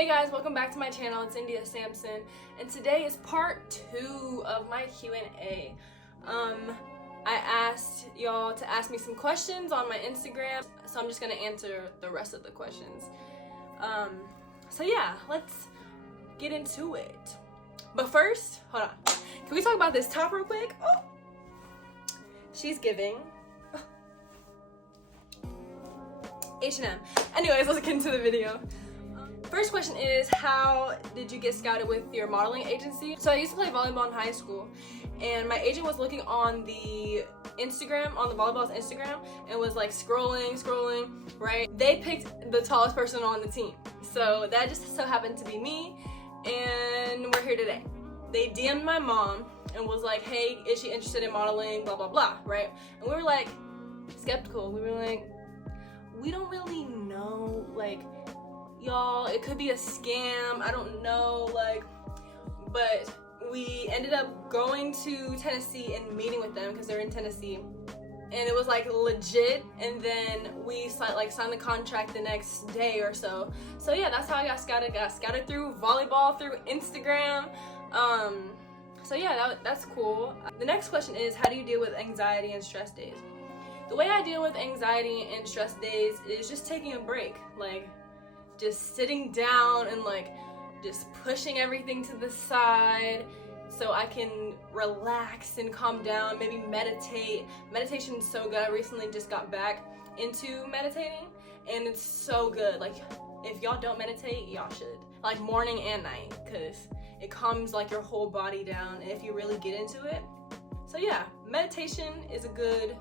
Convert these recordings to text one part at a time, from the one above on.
Hey guys, welcome back to my channel. It's India Sampson, and today is part 2 of my Q&A. I asked y'all to ask me some questions on my Instagram, so I'm just gonna answer the rest of the questions. So yeah, let's get into it. But first, hold on. Can we talk about this top real quick? Oh, she's giving. H&M. Anyways, let's get into the video. First question is, how did you get scouted with your modeling agency? So I used to play volleyball in high school, and my agent was looking on the Instagram, on the volleyball's Instagram, and was like scrolling, right? They picked the tallest person on the team. So that just so happened to be me, and we're here today. They DM'd my mom and was like, hey, is she interested in modeling, blah, blah, blah, right? And we were like skeptical. We were like, we don't really know, like, y'all, it could be a scam, I don't know, like, but we ended up going to Tennessee and meeting with them because they're in Tennessee, and it was like legit. And then we signed the contract the next day or so. So yeah, that's how I got scouted through volleyball, through Instagram. So yeah, that's cool. The next question is, how do you deal with anxiety and stress days? The way I deal with anxiety and stress days is just taking a break, like just sitting down and like just pushing everything to the side so I can relax and calm down, maybe meditate. Meditation is so good. I recently just got back into meditating, and it's so good. Like, if y'all don't meditate, y'all should, like morning and night, because it calms like your whole body down if you really get into it. So yeah, meditation is a good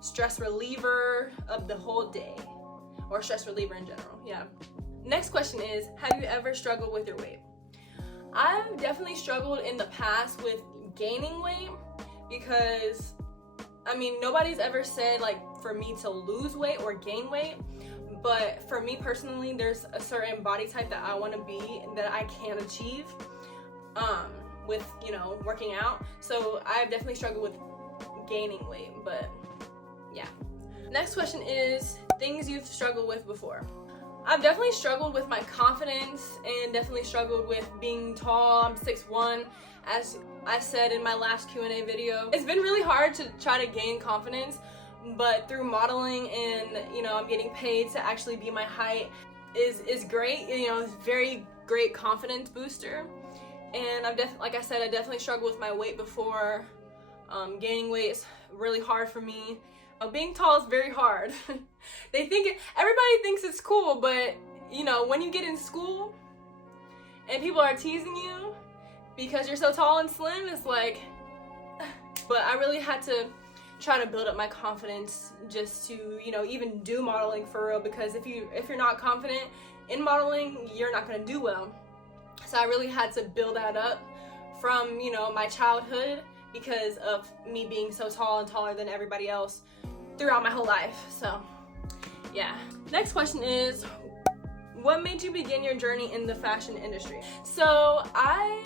stress reliever of the whole day, or stress reliever in general. Yeah. Next question is, have you ever struggled with your weight? I've definitely struggled in the past with gaining weight, because I mean, nobody's ever said like for me to lose weight or gain weight, but for me personally, there's a certain body type that I want to be and that I can achieve with, you know, working out. So I've definitely struggled with gaining weight, but yeah. Next question is, things you've struggled with before. I've definitely struggled with my confidence, and definitely struggled with being tall. I'm 6'1", as I said in my last Q&A video. It's been really hard to try to gain confidence, but through modeling and, you know, I'm getting paid to actually be my height is great. You know, it's very great confidence booster. And I've like I said, I definitely struggled with my weight before. Gaining weight is really hard for me. Being tall is very hard. Everybody thinks it's cool, but you know, when you get in school and people are teasing you because you're so tall and slim, it's like, but I really had to try to build up my confidence just to, you know, even do modeling for real, because if you're not confident in modeling, you're not going to do well. So I really had to build that up from, you know, my childhood, because of me being so tall and taller than everybody else throughout my whole life. So yeah. Next question is, what made you begin your journey in the fashion industry? So I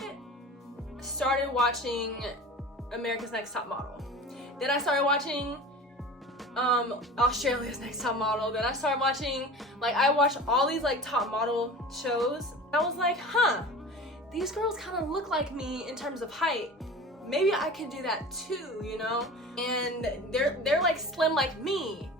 started watching America's Next Top Model. Then I started watching Australia's Next Top Model. Then I started watching, like, I watched all these like top model shows. I was like, huh, these girls kind of look like me in terms of height. Maybe I could do that too, you know? And they're like slim like me.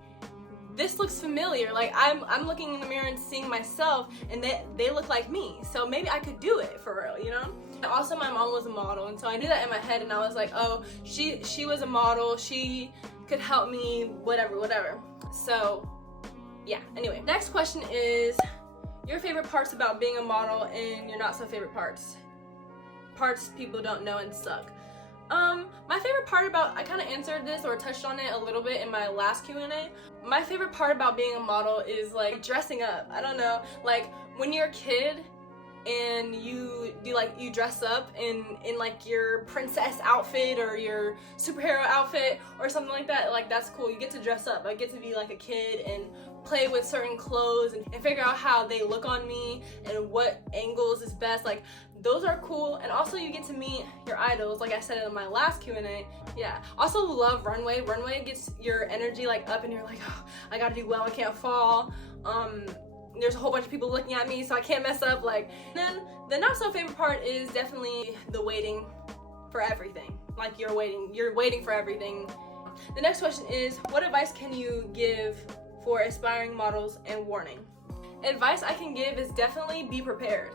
This looks familiar. Like, I'm looking in the mirror and seeing myself, and they look like me. So maybe I could do it for real, you know? And also, my mom was a model, and so I knew that in my head, and I was like, oh, she was a model, she could help me, whatever. So yeah, anyway. Next question is, your favorite parts about being a model and your not so favorite parts. Parts people don't know and suck. My favorite part about, I kind of answered this or touched on it a little bit in my last Q&A. My favorite part about being a model is like dressing up. I don't know, like when you're a kid and you dress up in like your princess outfit or your superhero outfit or something like that, like that's cool. You get to dress up. I get to be like a kid and play with certain clothes and figure out how they look on me and what angles is best. Like, those are cool. And also you get to meet your idols, like I said in my last Q&A. Yeah. Also love runway. Runway gets your energy like up, and you're like, oh, I gotta do well, I can't fall. there's a whole bunch of people looking at me, so I can't mess up. Like, then the not so favorite part is definitely the waiting for everything. Like, you're waiting for everything. The next question is, what advice can you give for aspiring models and warning? Advice I can give is definitely be prepared.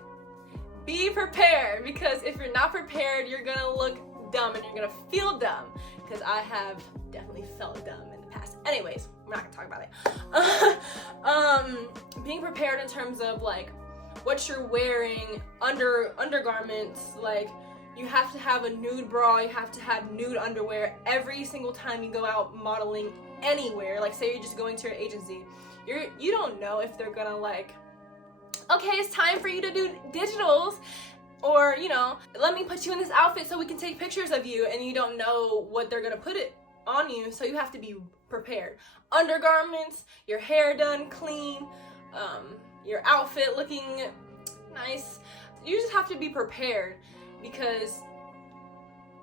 Be prepared, because if you're not prepared, you're gonna look dumb and you're gonna feel dumb, because I have definitely felt dumb in the past. Anyways, we're not gonna talk about it. Being prepared in terms of like what you're wearing, undergarments, like you have to have a nude bra, you have to have nude underwear every single time you go out modeling anywhere. Like, say you're just going to your agency, you don't know if they're gonna like, okay, it's time for you to do digitals, or, you know, let me put you in this outfit so we can take pictures of you, and you don't know what they're gonna put it on you, so you have to be prepared. Undergarments, your hair done clean, your outfit looking nice. You just have to be prepared, because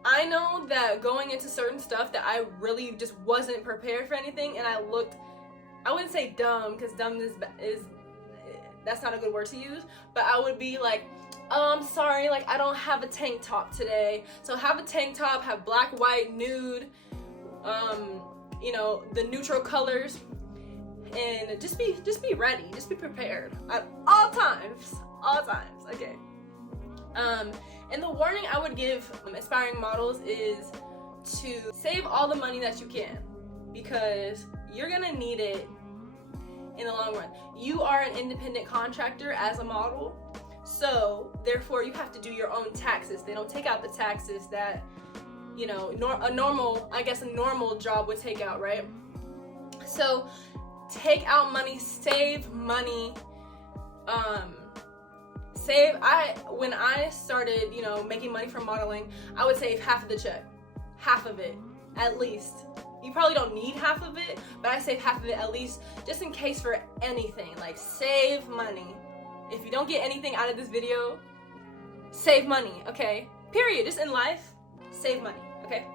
I know that going into certain stuff that I really just wasn't prepared for anything, and I wouldn't say dumb, because dumb is that's not a good word to use, but I would be like, oh, I'm sorry, like I don't have a tank top today. So have a tank top, have black, white, nude, you know, the neutral colors, and just be ready, just be prepared at all times, okay. And the warning I would give aspiring models is to save all the money that you can, because you're gonna need it in the long run. You are an independent contractor as a model, so therefore you have to do your own taxes. They don't take out the taxes that, you know, a normal job would take out, right? So take out money, save money. When I started, you know, making money from modeling, I would save half of the check, half of it at least. You probably don't need half of it, but I save half of it at least, just in case for anything. Like, save money. If you don't get anything out of this video, save money, okay? Period. Just in life, save money, okay?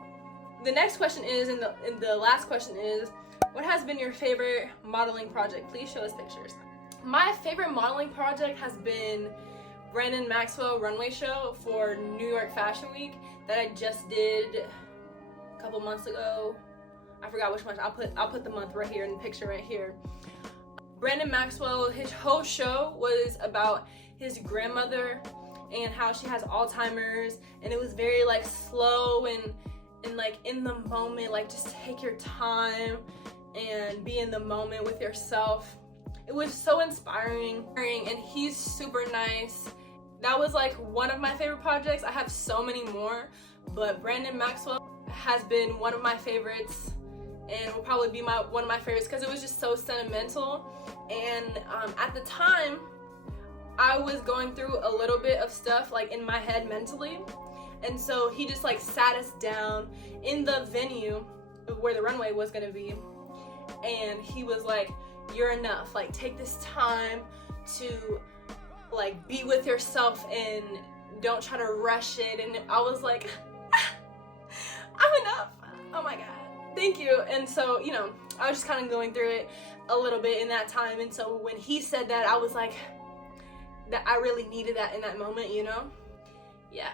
The next question is, and the last question is, what has been your favorite modeling project? Please show us pictures. My favorite modeling project has been Brandon Maxwell runway show for New York Fashion Week that I just did a couple months ago. I forgot which month. I'll put the month right here in the picture right here. Brandon Maxwell, his whole show was about his grandmother and how she has Alzheimer's, and it was very like slow and like in the moment, like just take your time and be in the moment with yourself. It was so inspiring, and he's super nice. That was like one of my favorite projects. I have so many more, but Brandon Maxwell has been one of my favorites, and will probably be one of my favorites because it was just so sentimental. And at the time, I was going through a little bit of stuff like in my head mentally, and so he just like sat us down in the venue where the runway was gonna be, and he was like, you're enough, like take this time to like be with yourself and don't try to rush it. And I was like, I'm enough, oh my god, thank you. And so, you know, I was just kind of going through it a little bit in that time, and so when he said that, I was like, that I really needed that in that moment, you know? Yeah.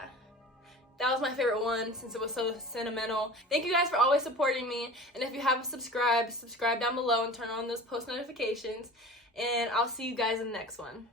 That was my favorite one since it was so sentimental. Thank you guys for always supporting me. And if you haven't subscribed, subscribe down below and turn on those post notifications. And I'll see you guys in the next one.